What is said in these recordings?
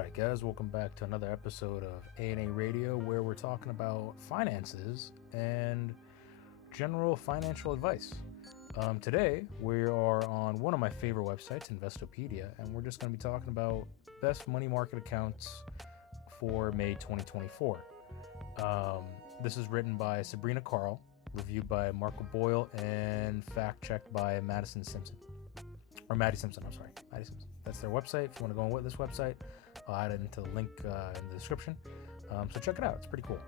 Alright guys, welcome back to another episode of A&A Radio, where we're talking about finances and general financial advice. Today we are on one of my favorite websites, Investopedia, and we're just going to be talking about best money market accounts for May 2024. This is written by Sabrina Carl, reviewed by Marco Boyle, and fact-checked by Maddie Simpson. Maddie Simpson. That's their website. If you want to go on with this website, I'll add it into the link in the description. So check it out. It's pretty cool.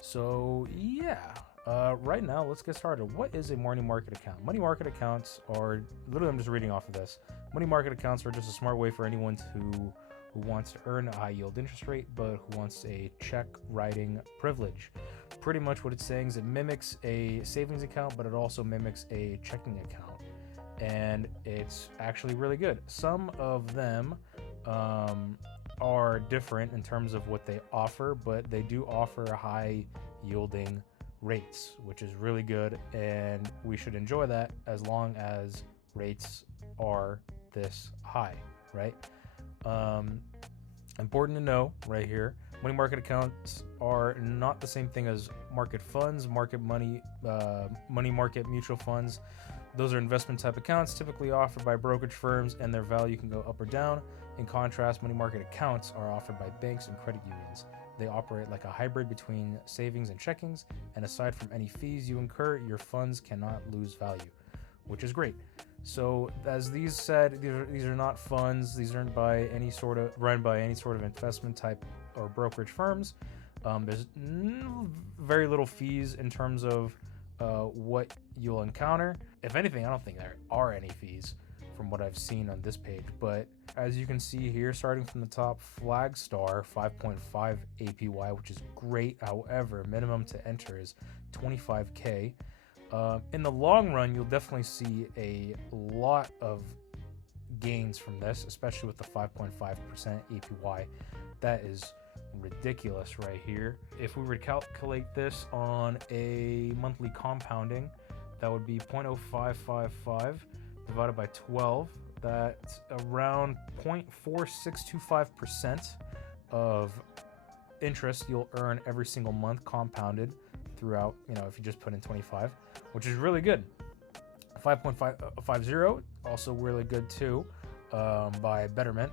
So yeah, right now let's get started. What is a money market account? Money market accounts are, literally I'm just reading off of this. Money market accounts are just a smart way for anyone who wants to earn a high yield interest rate, but who wants a check writing privilege. Pretty much what it's saying is it mimics a savings account, but it also mimics a checking account. And it's actually really good. Some of them are different in terms of what they offer, but they do offer high yielding rates, which is really good, and we should enjoy that as long as rates are this high, right? Important to know right here, money market accounts are not the same thing as market funds, market money, money market mutual funds. Those are investment type accounts typically offered by brokerage firms, and their value can go up or down. In contrast, money market accounts are offered by banks and credit unions. They operate like a hybrid between savings and checkings, and aside from any fees you incur, your funds cannot lose value, which is great. So as these said, these are not funds. These aren't by any sort of run by any sort of investment type or brokerage firms. There's very little fees in terms of what you'll encounter. If anything, I don't think there are any fees from what I've seen on this page, but as you can see here, starting from the top, Flagstar 5.5 APY, which is great. However, minimum to enter is 25K. In the long run, you'll definitely see a lot of gains from this, especially with the 5.5% APY. That is ridiculous right here. If we were to calculate this on a monthly compounding, that would be 0.0555 divided by 12. That's around 0.4625% of interest you'll earn every single month compounded throughout, if you just put in 25, which is really good. 5.550 also really good too, by Betterment.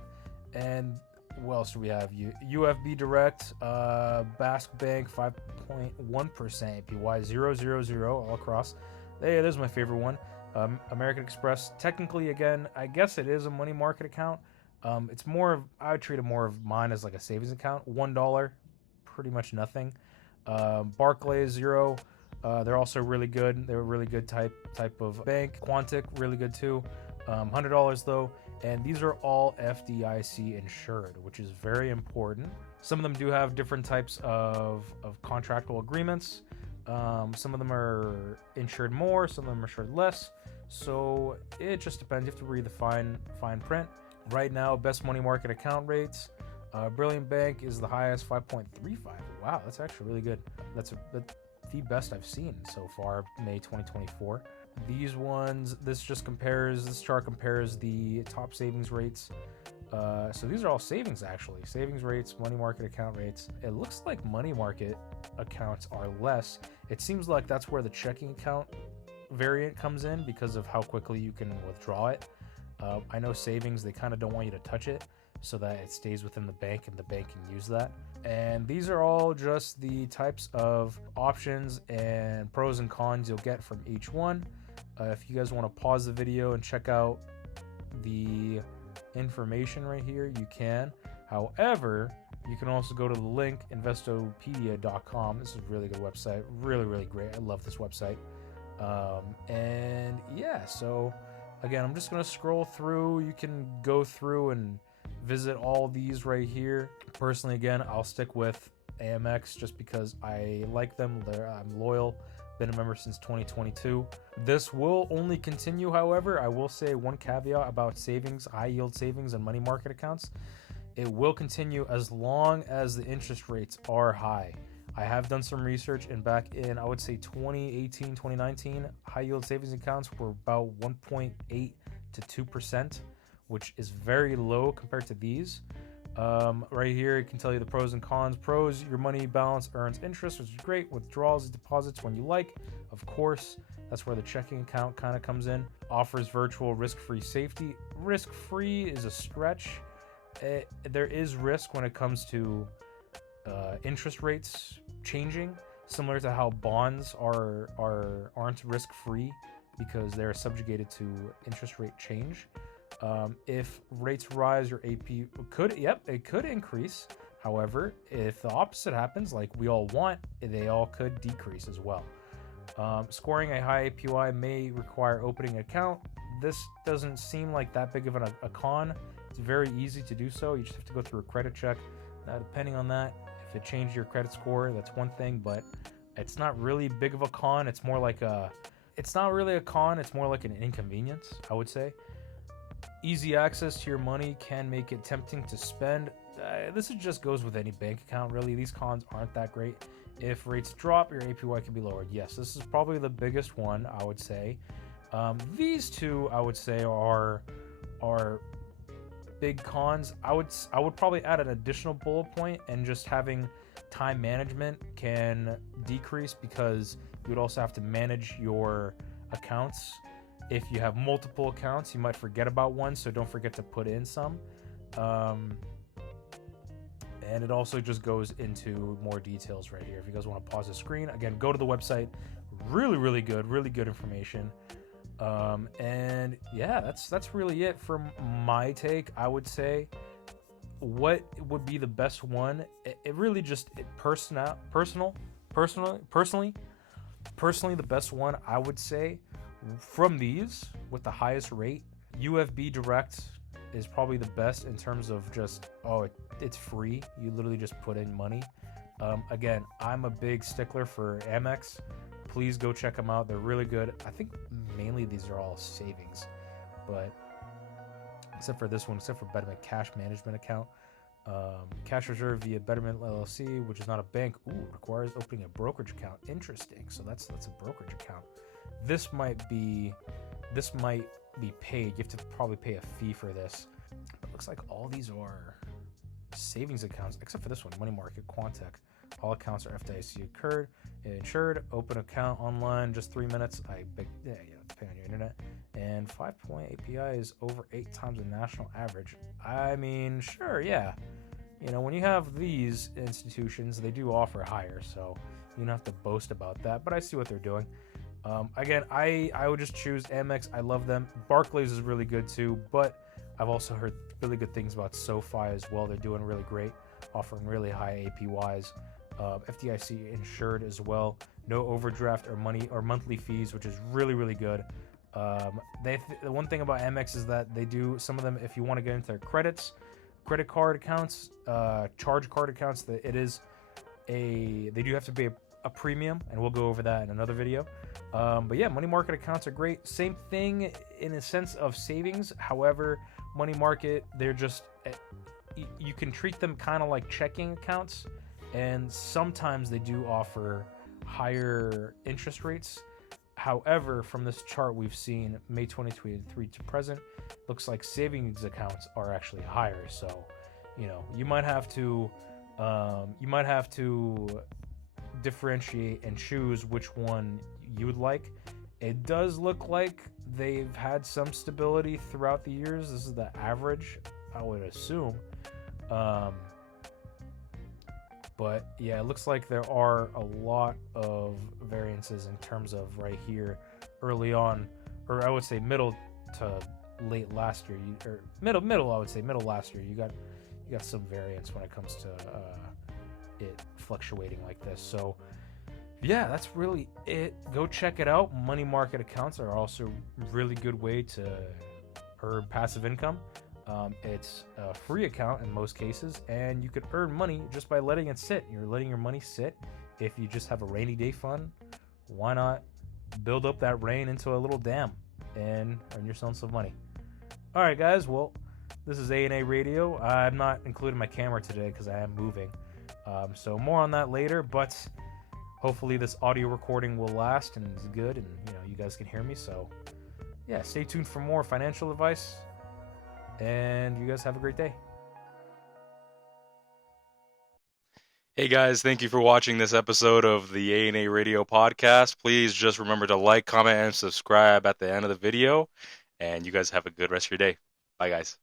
And what else do we have? UFB Direct, Basque Bank 5.1% APY, 000 all across. Hey, this is my favorite one. American Express, technically, again, I guess it is a money market account. It's more of, I would treat it more of mine as like a savings account. $1, pretty much nothing. Barclays, 0. They're also really good. They're a really good type of bank. Quantic, really good too. $100 though. And these are all FDIC insured, which is very important. Some of them do have different types of contractual agreements. Some of them are insured more, some of them are insured less. So it just depends. You have to read the fine print. Right now, best money market account rates. Brilliant Bank is the highest, 5.35. Wow, that's actually really good. That's the best I've seen so far, May 2024. These ones, this chart compares the top savings rates. So these are all savings, actually. Savings rates, money market account rates. It looks like money market accounts are less. It seems like that's where the checking account variant comes in because of how quickly you can withdraw it. I know savings, they kind of don't want you to touch it so that it stays within the bank and the bank can use that. And these are all just the types of options and pros and cons you'll get from each one. If you guys want to pause the video and check out the information right here, you can. However, you can also go to the link investopedia.com. This is a really good website, really great. I love this website. And yeah, so again, I'm just going to scroll through. You can go through and visit all these right here. Personally, again, I'll stick with AMX just because I like them. I'm loyal, been a member since 2022. This will only continue, however. I will say one caveat about savings, high yield savings and money market accounts. It will continue as long as the interest rates are high. I have done some research, and back in, I would say 2018, 2019, high yield savings accounts were about 1.8 to 2%, which is very low compared to these. Right here, it can tell you the pros and cons. Pros, your money balance earns interest, which is great. Withdrawals, deposits when you like. Of course, that's where the checking account kind of comes in. Offers virtual risk-free safety. Risk-free is a stretch. There is risk when it comes to interest rates changing, similar to how bonds aren't risk-free because they're subjugated to interest rate change. If rates rise, your AP could increase. However, if the opposite happens, like we all want, they all could decrease as well. Scoring a high APY may require opening an account. This doesn't seem like that big of a con. It's very easy to do so. You just have to go through a credit check. Now, depending on that, if it changed your credit score, that's one thing, but it's not really big of a con. It's more like it's not really a con. It's more like an inconvenience, I would say. Easy access to your money can make it tempting to spend. This just goes with any bank account, really. These cons aren't that great. If rates drop, your APY can be lowered. Yes, this is probably the biggest one, I would say. These two, I would say, are big cons. I would probably add an additional bullet point, and just having time management can decrease because you would also have to manage your accounts. If you have multiple accounts, you might forget about one, so don't forget to put in some. And it also just goes into more details right here. If you guys want to pause the screen, again, go to the website. Really good information. And yeah, that's really it for my take. I would say what would be the best one. It really just personally, the best one I would say from these with the highest rate, UFB Direct is probably the best in terms of just, it's free. You literally just put in money. Again, I'm a big stickler for Amex. Please go check them out. They're really good. I think mainly these are all savings, but except for this one, except for Betterment Cash Management Account. Cash reserve via Betterment LLC, which is not a bank. Requires opening a brokerage account. Interesting. So that's a brokerage account. This might be paid. You have to probably pay a fee for this. But it looks like all these are savings accounts, except for this one, Money Market, Quantec. All accounts are FDIC insured. Open account online, just 3 minutes. Pay on your internet. And 5-point API is over 8 times the national average. I mean, sure, yeah. You know, when you have these institutions, they do offer higher, so you don't have to boast about that. But I see what they're doing. Again, I would just choose Amex. I love them. Barclays is really good too, but I've also heard really good things about SoFi as well. They're doing really great, offering really high APYs. FDIC insured as well. No overdraft or monthly fees, which is really good. The one thing about Amex is that they do some of them, if you want to get into their credit card accounts, charge card accounts, they do have to pay a premium, and we'll go over that in another video. But yeah, money market accounts are great. Same thing in a sense of savings. However, money market, they're just, you can treat them kind of like checking accounts, and sometimes they do offer higher interest rates. However, from this chart we've seen May 2023 to present, looks like savings accounts are actually higher. So, you know, you might have to differentiate and choose which one you would like. It does look like they've had some stability throughout the years. This is the average, I would assume. But yeah, it looks like there are a lot of variances in terms of right here early on, or I would say middle to late last year, or middle I would say middle last year. You got some variance when it comes to it fluctuating like this. So yeah, that's really it. Go check it out. Money market accounts are also a really good way to earn passive income. It's a free account in most cases, and you could earn money just by letting it sit. You're letting your money sit. If you just have a rainy day fund, why not build up that rain into a little dam and earn yourself some money? All right, guys. Well, this is A&A Radio. I'm not including my camera today because I am moving. So more on that later, but hopefully this audio recording will last and is good, and you guys can hear me. So yeah, stay tuned for more financial advice, and you guys have a great day. Hey guys, thank you for watching this episode of the A&A Radio podcast. Please just remember to like, comment, and subscribe at the end of the video. And you guys have a good rest of your day. Bye, guys.